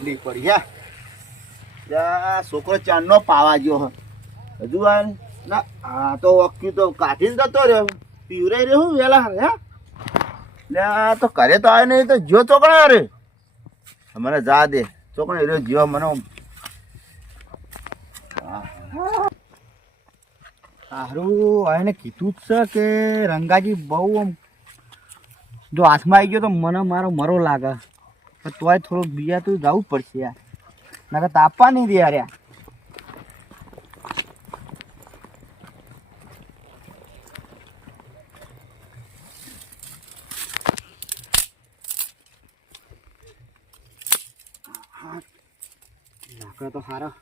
તકલીફ પડી હે છોકરો ચાંદનો પાવા ગયો હજુ આ ના આ તો ઓક્યું તો કાઢીને જતો રહ્યો પીવરાઈ રહ્યો હું વેલા હે લે આ તો ઘરે તો આવે નહીં તો જ્યો ચોકડા રે મને જા દે ચોકડા રહ્યો જ્યો મને સારું એને કીધું જ છે કે રંગાજી બહુ આમ જો હાથમાં આવી ગયો તો મને મારો મરો લાગે તોય થોડુંક બીજા તો જવું પડશે યાર ના તાપવા નહીં દે યાર લાકડા તો સારા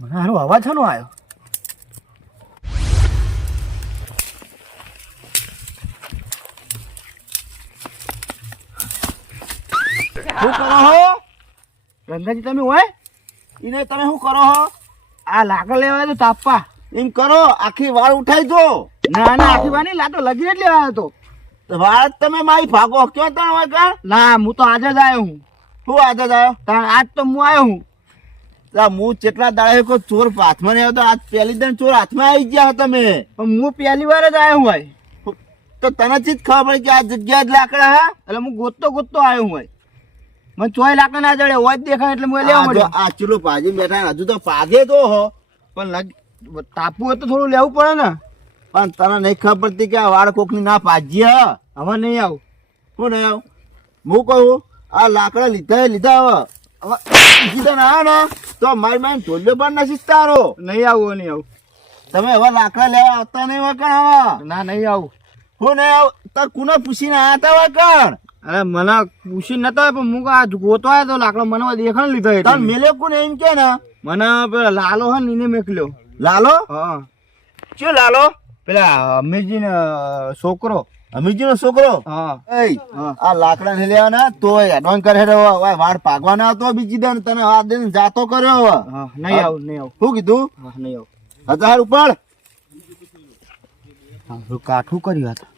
મને હારો અવાજ શાનો આવ્યો શું કરો હો ગંગાજી તમે હોય એને તમે શું કરો હો આ લાકડ લેવા તો તાપવા એમ કરો આખી વાળ ઉઠાઈ દો ના ના આખી વાળ નહીં લાતો લગી જ લેવા આવ્યો તો વાળ તમે મારી ભાગો ક્યાં તણ હોય કા ના હું તો આજે જ આવ્યો હું શું આજે જ આવ્યો કારણ આજ તો હું આવ્યો હું હું જેટલા દાડે કોઈ ચોર હાથમાં નહીં આવ્યો તો આજ પહેલી દિન ચોર હાથમાં આવી ગયા તમે પણ હું પહેલી વાર જ આવ્યો હોય તો તને જ ખબર પડે કે આ જગ્યા જ લાકડા હા એટલે હું ગોતતો આવ્યો હોય મને ચોય લાકડા ના જડે હોય જ દેખાય એટલે હું લેવા મળ્યો આ ચૂલો ભાજી બેઠા હજુ તો પાગે તો હો પણ તાપવું હોય તો થોડું લેવું પડે ને પણ તને નહીં ખબર પડતી કે આ વાળ કોકની ના પાજી હવે નહીં આવું શું નહીં આવું હું કહું આ લાકડા લીધા હવે કીધા ના ને તો મારી મારી ઢોલ્યો પણ નથી તારો નહીં આવું તમે હવે લાકડા લેવા આવતા નહીં હોય કણ હવે ના નહીં આવું હું નહીં આવું તાર કુને પૂછીને આવ્યા હતા હોય કણ અરે મને પૂછી નતો પણ હું આ ગોતો આવ્યો તો લાકડો મને દેખાણ લીધો તાર મેલે કોને એમ કે ને મને પેલા લાલો હે ને એને મેકલ્યો લાલો હા શું લાલો પેલા અમીરજી નો છોકરો અમીરજી નો છોકરો હા આ લાકડા ને લેવાના તો એડવાન્સ કરે વાળ પાગવા ના આવતો બીજી દે તને આ દે જાતો કર્યો હવે નહીં આવું શું કીધું નહીં આવું હજાર ઉપર કાઠું કર્યું હતા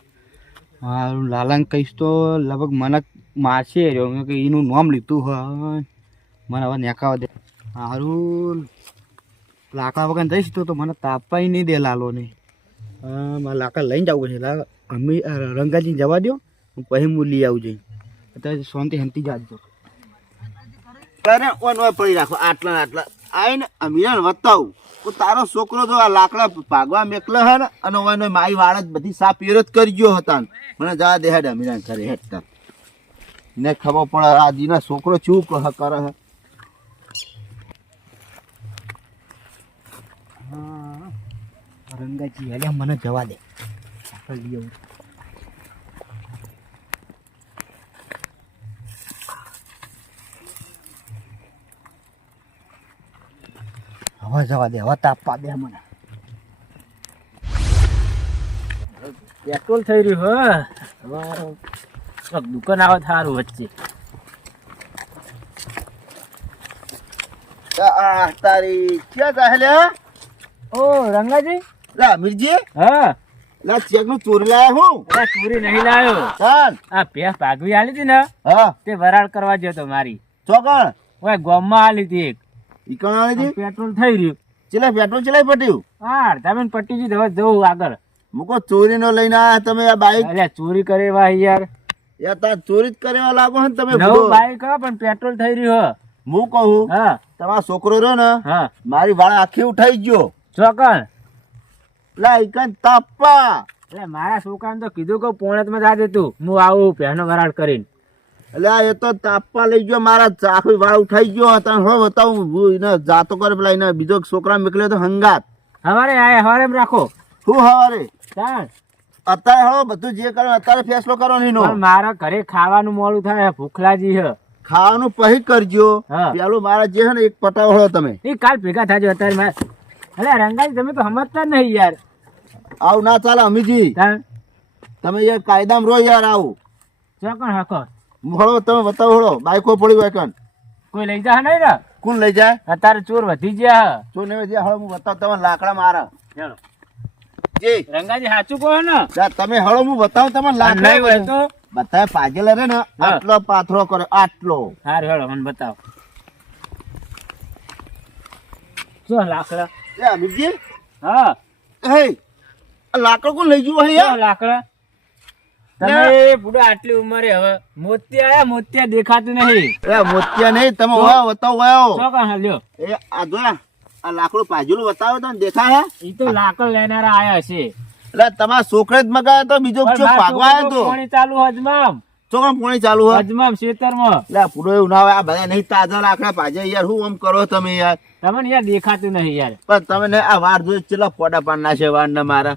મારું લાલાને કહીશ તો લગભગ મને મારશે કે એનું નામ લીધું હોય મને હવે નેકાવા દે સારું લાકડા વગર જઈશ તો મને તાપવાય નહીં દે લાલો ને મારે લાકડા લઈને જવું છે અમે રંગાજી જવા દો પછી હું લઈ આવું જઈ અત્યારે શાંતિ હંતી જાજો પડી રાખો આટલા આવીને અમીરાને બતાવું તારો છોકરો તો આ લાકડા ભાગવા મેકલો હે ને અને ઓનો મારી વાળ જ બધી સાફ પેર જ કરી ગયો હતા મને જા દે હેડ અમીરાને ઘરે હેડતા ને ખબર પડે આ દીના છોકરો શું કરે હે રંગાજી એટલે મને જવા દે લઈ આવું હવે જવા દે હવે તાપવા દે મને પેટ્રોલ થઈ રહ્યું હવે દુકાન આવે સારું વચ્ચે તારી ક્યાં ચાલે ઓ રંગાજી લા અમીરજી હા લા ચેક નું ચોરી લાયા હું ચોરી નહીં લાયો ચાલ આ ભેંસ ભાગવી આલી હતી ને હા તે વરાળ કરવા જતો મારી ચોકણ ઓય ગોમમાં આલી હતી એક ઈકણ આલી હતી પેટ્રોલ થઈ રહ્યું ચેલા પેટ્રોલ ચલાઈ પટ્યું હા તમે પટ્ટી ગઈ હવે જવું આગળ મુકો ચોરી નો લઈને આયા તમે આ બાઈક અલ્યા ચોરી કરેવા યાર તાર ચોરી જ કરેવા લાગો ને તમે નવું બાઈક હા પણ પેટ્રોલ થઈ રહ્યું હું કહું હા તમારો છોકરો રહ્યો ને હા મારી વાળ આખી ઉઠાઈ ગયો ચોકણ લા ઈકણ તાપા એટલે મારા છોકરાને તો કીધું કે પોણતમાં જાજે તું હું આવું પહેનો વરાળ કરીને એટલે એ તો તાપવા લઈ ગયો મારા આખી વાળ ઉઠાઈ ગયો હતા હવે બતાવું એને જાતો કરે પેલા એને બીજો છોકરા મોકલ્યો તો હંગાત હવારે હવારે રાખો શું હવારે ચાલ અત્યારે હવે બધું જે કરો અત્યારે ફેસલો કરો નહીં મારા ઘરે ખાવાનું મોડું થાય ભૂખલાજી હે ખાવાનું પછી કરજો પેલું મારા જે છે ને એક પટાવડો તમે એ કાલ ભેગા થાજો અત્યારે અરે રંગાજી તમે તો સમજતા જ નહીં યાર આવું ના ચાલે અમીજી તમે યાર કાયદામાં રહો યાર આવું ચોકણ હકો હળો તમે બતાવો હળો બાઈકો પડી હોય કન કોઈ લઈ જાય નહીં ને કોણ લઈ જાય અત્યારે ચોર વધી ગયા ચોર નહીં વધી હળો હું બતાવ તમે લાકડા મારા ચાલો જી રંગાજી સાચું કહો ને જા તમે હળો હું બતાવું તમને નહીં હોય લાકડા તો બતાવે પાજેલા રે ને આટલો પાથરો કરે આટલો હારું હેડો મને બતાવો શું લાકડા એ અમીરજી હા હે આ લાકડો કોણ લઈ ગયું હે શું યાર લાકડા તમે બુડો આટલી ઉંમરે હવે મોતિયા દેખાતું નહીં એ મોતિયા નહીં તમે વાયો બતાવો વાયો શું કહો લ્યો એ આ જોયા આ લાકડું પાજેલું બતાવો તો દેખાય હે ઈ તો લાકડ લેનારા આયા છે એટલે તમારા છોકરે જ મગાવ્યો તો બીજો ચો ભાગવા આવ્યો તો પાણી ચાલુ હજમામ છોકરા પાણી ચાલુ હોય હજમામ ખેતરમાં એટલે પૂરો એવું ના હોય આ બધા નહીં તાજા લાકડા પાજે યાર શું આમ કરો તમે યાર તમને યાર દેખાતું નહીં યાર પણ તમે ને આ વાર જોઈ ચેલા પોડા પાડ નાખે વાર ને મારા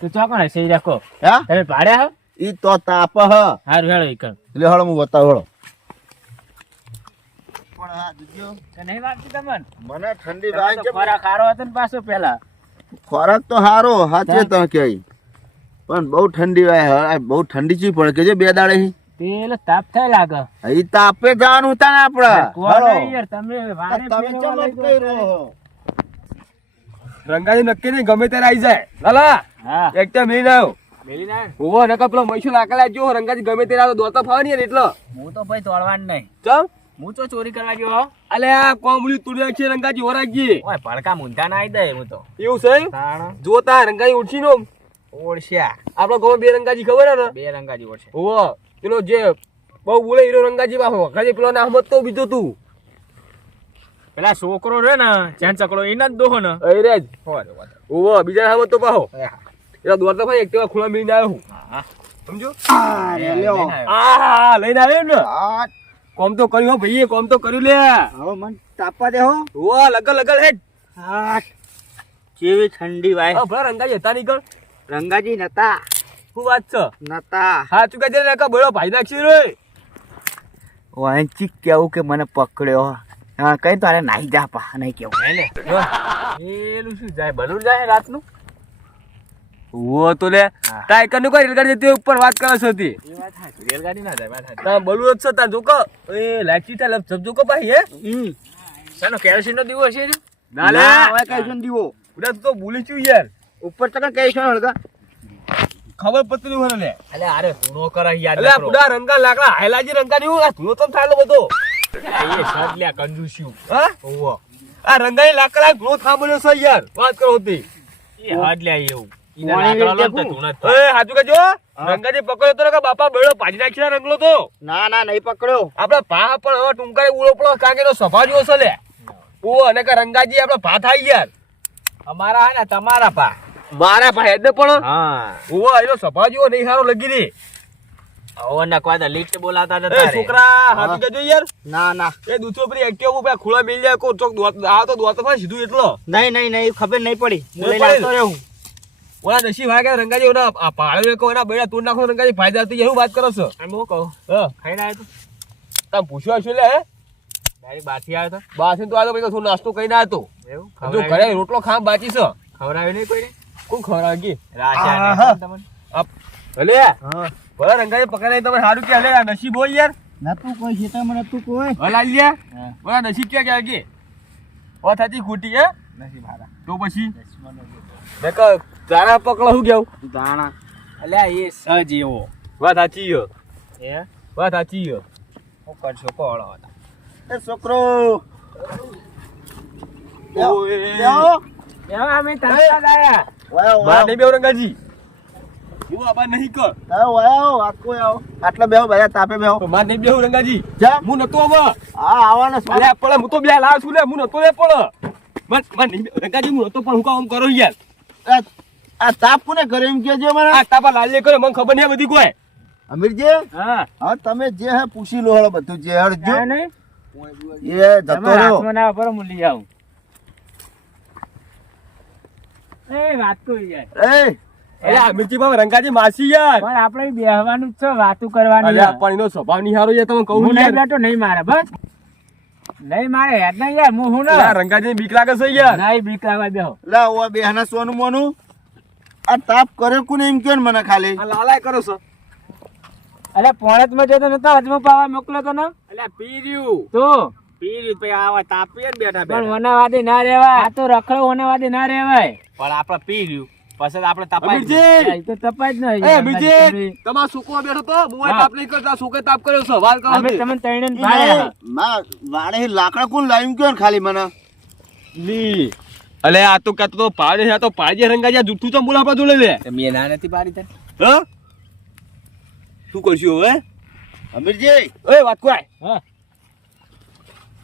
તું ચોકણ હશે ઈ રાખો હે તમે ભાડ્યા હો ઈ તો તાપ હ હારું હેડો ઈ કર એટલે હળો હું બતાવો હળો પણ આ જોજો કે નહીં વાગતી તમને મને ઠંડી તમે વાય તો છે ખોરાક હારો હતો ને પાછો પેલા ખોરાક તો હારો હાચે તો કે પણ બહુ ઠંડી વાય બહુ ઠંડી ચી પડે કે જે બે દાડે પેલો તાપ થાય લાગે ઈ તાપે જવાનું હતા ને આપડે કોણ નહીં યાર તમે વારે તમે ફેરવા ચમ લઈ જ કઈ ગયો રહો રંગાજી નક્કી નહીં ગમે ત્યારે આવી જાય લાલા હા એક ટાઈમ લઈને આવ્યો મેલી ના હોવો નકા પેલો મૈસુ લાકડા જો રંગાજી ગમે ત્યારે આવે દોતો ફાવે ને એટલે હું તો ભાઈ તોડવાનું નહીં ચમ હું તો ચોરી કરવા ગયો અલે આ કોમળી તુડ્યા છે રંગાજી ઓરાજી ઓય ભડકા મુંધા ના આવી દે હું તો એવું છે તાણ જોતા રંગાજી ઉઠી નો ઓળશ્યા આપડે ગમે બે રંગાજી ખબર હે ને બે રંગાજી ઓળશે હોવો પેલો જે બહુ બોલે હીરો રંગાજી બાહો ખાલી પેલો ના હમત તો બીજો તું પેલા છોકરો રે ને જ્યાં ચકડો એના જ દોહો ને અરે જ હોવો બીજા હમત તો બાહો એલા દોડતો ભાઈ એક તેવા ખુલ્લા મિલી આવ્યો હું હા સમજો આ રે લ્યો આ લઈને આવ્યો ને આ કોમ તો કર્યું હો ભાઈ કોમ તો કર્યું લે હવે મન તાપવા દે હો હોવો લગલ લગલ હેડ હા કેવી ઠંડી વાય હા ભલા રંગાજી હતા નીકળ રંગાજી નતા શું વાત છે નતા હા ચુકા જઈને નકા બોલો ભાઈ નાખી રે વાંચી કેવું કે મને પકડ્યો હા કઈ તારે નાહી જા પા નહીં કેવું એલું શું જાય બલૂન જાય રાતનું ઓ તો લે ટાઈકર નું કોઈ રેલગાડી જતી ઉપર વાત કરે છે હતી એ વાત સાચી રેલગાડી ના જાય વાત સાચી તા બોલું જ છે તા જોકો એ લાઈટ તા લપ જોકો ભાઈ હે શાનો કેરોસીન નો દીવો હશે ને ના લે હવે કઈ છું દીવો ઉડા તો ભૂલી છું યાર ઉપર તક કઈ છું હળગા ખબર પતલી હોય લે અલે અરે તું કરા યાદ એટલે પુડા રંગા લાકડા હાયલાજી રંગા ની હું ધૂનો તો થાલો બધો એ શર્ટ લ્યા કંજુસ્યું હા ઓવો આ રંગાઈ લાકડા ધૂનો થાંભળ્યો છે યાર વાત કરો હતી એ હદ લ્યા એવું પાણી વેચે હું. એ હાજુ કજો રંગાજી પકડ્યો તો કે બાપા બેડો ભાજી નાખી રંગલો તો ના ના નહીં પકડ્યો આપડે ભા પણ હવે ટુંકારે ઉળો પડો કારણ કે એનો સભા જેવો છે લે ઓ અને કે રંગાજી આપડે ભા થાય યાર અમારા હે ને તમારા પા મારા ભાઈ હેડ પણ હા ઓ એનો સભા જેવો નહીં સારો લગી રે ઓવર ના કોઈ તો લીટ બોલાતા એ નતા છોકરા હાથી કજો યાર ના ના એ દૂધો પરી એક્ટિવ ઉપર ખુલા મેલ જાય કો ચોક આ તો દોત ભાઈ સીધું એટલો નહીં નહીં નહીં ખબર નહીં પડી હું નહીં લઈને પડી? આવતો રહું ઓલા નશી ભાઈ કે રંગાજી ઓના આ પાળ્યો કો એના બેડા તોડ નાખો રંગાજી ફાયદા થઈ એવું વાત કરો છો એમ હું કહું હા ખાઈને આવ્યો તું તમે પૂછ્યું હશે લે હે ડાયરેક્ટ બાથી આવ્યો તો બાસી તો આ તો ભાઈ થોડો નાસ્તો કરીને આવ્યો તો એવું જો ઘરે રોટલો ખામ બાકી છે ખવડાવ્યું નહીં કોઈને કોણ ખવડાવે ગી રાશિયા આહા. ને તમને ભલે હા ભલે રંગાજી પકડાય તમે સારું કે લે આ નસીબ હોય યાર નતું કોઈ ખેતરમાં નતું કોઈ ભલા લ્યા હા. ઓલા નસીબ ક્યાં કે ઓ થાતી ખોટી હે નથી ભારા તો પછી દેખો તારા પકડો હું ગયો દાણા અલ્યા એ સજ એવો વાત સાચી હો હે વાત સાચી હો હું કરશો કોળો એ છોકરો ઓય. બેહો. એવા અમે તાતા દાયા વાયો બા વાયો નહીં બેવ રંગાજી હું આબા નહીં કર આવો વાયો આખો આવો આટલે બેહો બધા તાપે બેહો તો માર નહીં બેવ રંગાજી જા હું નતો આવા હા આવવાનો છે. અલે પણ હું તો બે લાવ છું લે હું નતો લે પણ મન નહીં રંગાજી હું નતો પણ હું કામ કરો યાર આ તાપ કોને કરે એમ કેજો મને આ તાપા લાલે કરે મને ખબર નહીં આ બધી કોઈ અમીરજી હા હા તમે જે હે પૂછી લો હળો બધું જે હળજો કાંઈ નહીં એ જતો તમારા રહ્યો હાથમાં ના પર હું લઈ આવું એ વાત તો યાર એ અરે આ મિર્ચી બાબા રંગાજી માસી યાર પણ આપણે બેહવાનું જ છે વાતું કરવાની અરે પણ એનો સ્વભાવ નહીં હારો યાર તમે કહું હું નહીં યાર બેઠો નહીં મારે બસ નહીં મારે યાદ નહીં યાર હું આ ના રંગાજી બીક લાગે છે યાર નહીં બીક લાગવા બેહો લા ઓ બેહના સોનું મોનું આ તાપ કરે કોને એમ કે મને ખાલી આ લાલાય કરો છો અરે પોણત માં જતો નતો હજમાં પાવા મોકલ્યો તો ને અલ્યા પીર્યું તો પીર્યું પછી આવા તાપીએ ને બેઠા પણ વનાવાદી ના રેવાય આ તો રખડો વનાવાદી ના રેવાય પણ આપણે પીર્યું પછી આપણે તપાય જ અમીરજી! નહીં. એ તો તપાય જ નહીં. એ અમીરજી! તમે- તમારો છોકરો બેઠો તો હું હા. તાપ નહીં કરતા છોકરે તાપ કર્યો છે વાત કરો અમે તે. તમને ત્રણેયને ભાળ્યા. વાડે લાકડા કોણ લાવ્યું કયો ને ખાલી મને લી અલે આ તો કહેતો તો પાડે છે, આ તો પાડે રંગાજી આ જુઠ્ઠું ચમ બોલે આપણા જોડે લે મેં ના નથી પાડી તને. હા શું કરશું હવે અમીરજી ઓય વાત કોઈ હા.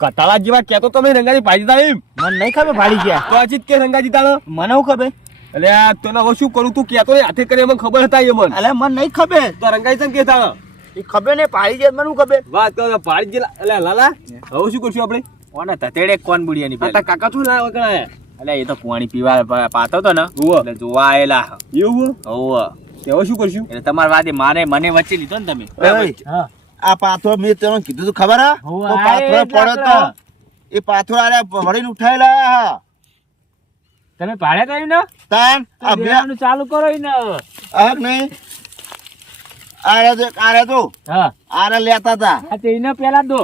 કતાળા જેવા કહેતો તમે રંગાજી પાડી દીધા એમ મને નહીં ખબર પાડી ગયા. તો આજી જ કે રંગાજી તારો મને હું ખબર? અલે આ તને હવે શું કરું તું કહેતો ને હાથે કરે મને ખબર હતા એ મને અલે મને નહીં ખબર તો રંગાજી ચમ કે તારો એ ખબર નહીં પાડી જાય મને શું ખબર વાત કરો પાડી ગયેલા અલે લાલા હવે શું કરશું આપણે ઓને તતેડે કોણ બુડિયાની આ તારા કાકા શું લાવે કણાય એટલે એ તો પાણી પીવા પાતો તો ને ઉવ્વ. એટલે જોવા આયેલા. એવું હોવ. હવે શું કરશું એટલે તમારા વાદે મને વચ્ચે લીધો ને તમે. ઓય, હા. આ પાથરો મેં તને કીધું તું ખબર હા હોવે, તો આ પાથરો એ જ પડ્યો તો લાકડા. એ પાથરો આરે વળીને ઉઠાયેલા હા તમે ભાડે કર્યું ને તાન તો આ બે દેવાનું ચાલુ કરો ઈ ને હવે. આ નહીં આરે તો હા આરે લેતા હતા આ તે ઈને પેલા દો.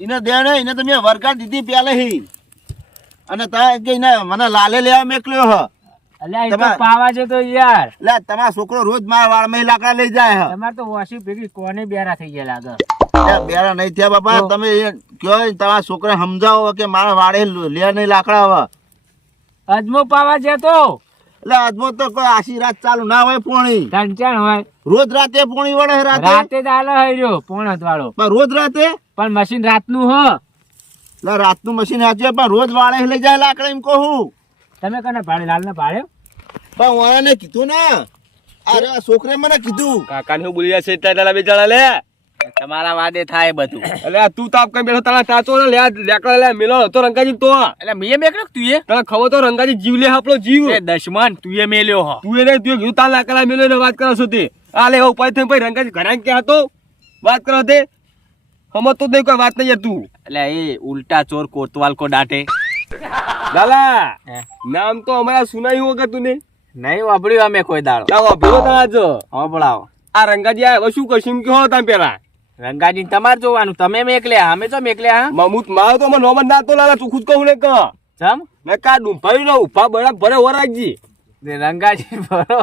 એને દે ને એને તમે વરગાડ દીધી પેલે હી અને તા કે એને મને લાલે લેવા મેકલ્યો હ અલ્યા ઈ તો તમાર- પાવા છે તો યાર. લે તમારો છોકરો રોજ મારા વાળમાં લાકડા લઈ જાય હ તમારે તો વોશી ભેગી કોને બેરા થઈ ગયા લાગે. લે, બેરા નહીં થયા બાપા તો? તમે એ કયો ને તમારા છોકરા સમજાવો કે મારા વાડે લે નહીં લાકડા હવે અજમો પાવા છે તો એટલે અજમો તો કોઈ આશી રાત ચાલુ ના હોય પોણી ટંચણ હોય. રોજ રાતે પોણી વળે હે રાતે રાતે જ આલો હર્યો પોણત વાળો. પણ રોજ રાતે પણ મશીન રાતનું હ. લે રાતનું મશીન હાચે પણ રોજ વાળે લઈ જાય લાકડા એમ કહું તમે કને ભાડે લાલને ભાડ્યો? પણ ઓને કીધું ને અરે આ છોકરે મને કીધું કાકાને હું બોલી છે તારા બેચારા લે તમારા વાદે થાય બધું. અલે આ તું તાપ કઈ બેઠો તારા ટાચો ને લે આ લેકડા લે મેલો તો રંગાજી તો એટલે મેં મેકલો તું એ તને ખબર તો રંગાજી જીવ લે આપણો જીવ દશમન તું એ મેલ્યો હ. તું એને તું કીધું તાર લાકડા મેલો ને વાત કરો છો તે આ લે ઉપાય થઈ ભાઈ રંગાજી ઘરે ક્યાં હતો વાત કરો તે સમજતો જ નહીં કોઈ વાત નહીં યાર તું એટલે એ ઉલ્ટા ચોર કોતવાલ કો ડાટે. લાલા હે? નામ તો અમારા સુનાયું વગર તું ને નહીં વાપર્યું અમે કોઈ દાડો. લાવો ભેગો તારા જો હોભળાવો. આ રંગાજી આ હવે શું કરશું એમ કહો તમે પેલા રંગાજી તમારે જોવાનું. તમે મેકલ્યા અમે તો મેકલ્યા હા. મમૂત મારો તો મને નોમન ના તો લાલા તું ખુદ કહું ને કહ જમ મેં કા ડુંભાઈ નો ઉભા બળા ભરે વરાગજી રંગાજી ભરો.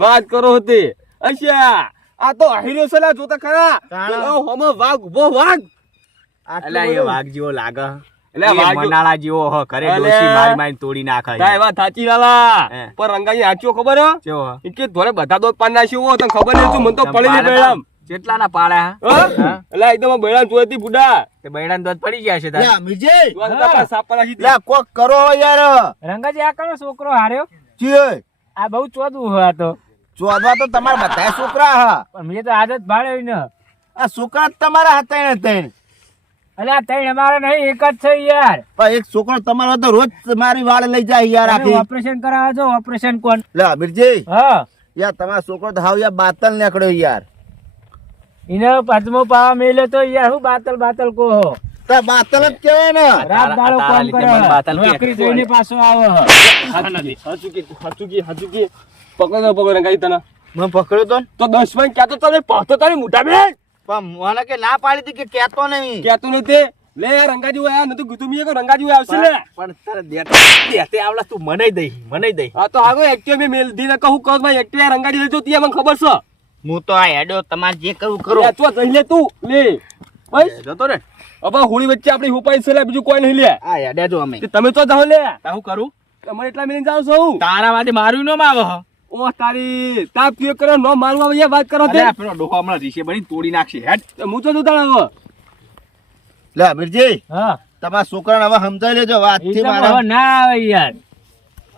વાત કરો હતી અચ્છા આ તો હીરો સલા જોતા ખરા કાણા. ઓ હમ વાઘ ઉભો વાઘ એટલે એ વાઘ જેવો લાગે. એટલે એ વાઘ જેવો- મનાળા જેવો હ. ઘરે અલે. ડોશી મારી મારી તોડી નાખે. તાય વાત સાચી લાલા હે. પણ રંગાજી સાચો ખબર હે કેવો હ? ઈ કે ધોરે બધા દોત પાન નાખ્યો હો તને ખબર નહીં તું મને તો પડી જાય બેડામ કેટલાના પાડ્યા હા? હા એટલે એકદમ બેડામ જોઈતી બુડા તે બૈડાને દોત પડી ગયા છે લે તાર. અમીરજી તું આ તારા સાપા નાખી દે. લે કોક કરો યાર રંગાજી આ કયો છોકરો હાર્યો? ચીય આ બહુ ચોદવું હોય આ તો. ચોદવા તો તમારા બધા છોકરા હા પણ મેં તો આદત ભાડ્યો ને. આ છોકરા જ તમારા હતા ને ત્રણ એટલે આ ત્રણ અમારે નહીં એક જ છે યાર. પણ એક છોકરો તમારો તો રોજ મારી વાળે લઈ જાય યાર તમે આખી ઓપરેશન કરાવો છો ઓપરેશન કોણ? લે અમીરજી હા યાર તમારો છોકરો તો હાવ યાર બાતલ નીકળ્યો યાર એને પદ્મો પાવા મેલ્યો તો યાર હું બાતલ બાતલ કહો. તો બાતલ જ કહેવાય ને રાત દાડો તારા કામ લીધે કરે. મને બાતલ કે. નોકરી જઈને પાછો આવો. હાચુકી પકડો પકડો રંગાજી તને મને પકડ્યો તો ને. તો 10 માં ક્યાં તો તમે પહોંચતો તારી મોટા બેન પણ મને કે ના પાડી હતી કે કેતો નહીં ક્યાં તો નથી લે રંગાજી આયા નતું કીધું મીએ કે રંગાજી આવશે લે પણ તારે દેતે આવલા તું મનાઈ દઈ. આ તો આગો એક્ટિવ મે મેલ દીને કહું કહું ભાઈ એક્ટિવ રંગાજી લેજો તી મને ખબર છે હું તો આ હેડો તમારે જે કરવું કરો લે તું જઈ લે તું લે બસ જતો રે. હવે હોળી વચ્ચે આપણી હુપાઈ છે લે બીજું કોઈ નહીં લે આ હેડ્યા જો અમે. તે તમે તો જાઓ લે હું કરું? તમે એટલા મિનિટ જાવ છો તારા વાદે મારું નો આવે હ. ઓ તારી તાપ પીઓ કરો નો મારવા આવે વાત કરો તે અરે પેલો ડોહો હમણાં રીશે બની તોડી નાખશે હેડ. હું તો જોતા હવે લે અમીરજી હા તમારા છોકરાને હવે સમજાઈ લેજો વાત ઈ થી તો મારા હવે ના આવે યાર.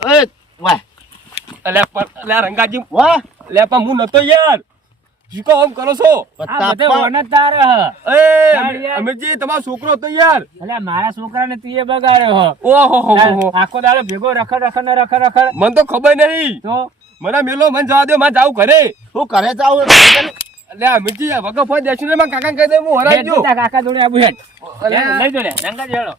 એ વાહ અલે પણ લે રંગાજી વાહ લે પણ હું નતો યાર શીખો આમ કરો છો આ બધે ઓને તારે હ. એ યાર, યાર. અમીરજી તમારો છોકરો હતો યાર અલ્યા મારા છોકરાને તું એ બગાડ્યો હ. ઓહો હો હો આખો દાડો ભેગો રખડ મને તો ખબર નહીં તો મને મેલો મને જવા દે મને જાવ ઘરે શું કરે જાવ એટલે અમીરજી વગર ફોન દેશું ને મારા કાકા કહી દે હું હરાઈ હેડ ગયો તારા કાકા જોડે આવું હેડ. અલે. લઈ જો લે રંગા જેડો.